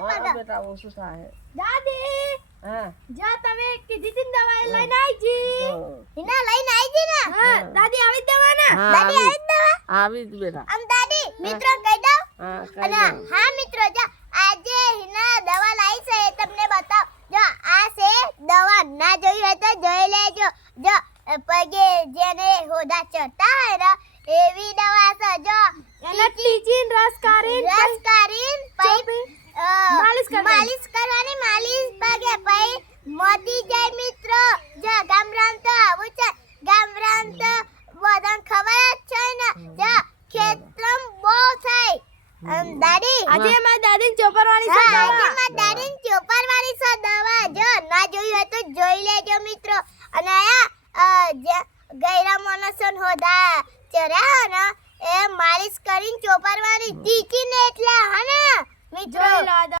હા બેટા ઓછું થાય દાદી હા જા તમે કીધી તી ને દવા લઈને આવી જી જો. હિના લઈને આવી જી ને હા દાદી આવી જ દવા ને હા, દાદી આવી. આવી જ દવા આવી જ બેટા આમ દાદી મિત્રો કહી દઉં હા અને કઈ દઉં. હા મિત્રો જો આજે હિના દવા લાવી છે એ તમને બતાવ જો આ છે દવા ના જોઈ હોય તો જોઈ લેજો જો પગે જેને હોદા ચડતા હોય ને એવી દવા છે જો એને ટીચીન રસ કાઢીન પછી માલિશ કરવાની માલિશ પગે પછી મોતી જાય મિત્રો જો ગામરાન તો આવું છે ગામરાન તો બધાને ખબર જ છે ને જો ખેતરમ બહુ થાય દાદી આજે મારી દાદી ચોપરવાની છે દવા આજે મારી દાદી ચોપરવાની છે દવા જો ના જોઈ હોય તો જોઈ લેજો મિત્રો અને આયા ગૈરા મનસન હોદા ચર્યા ને એ માલિશ કરીને ચોપરવાની ટીચીને એટલે હને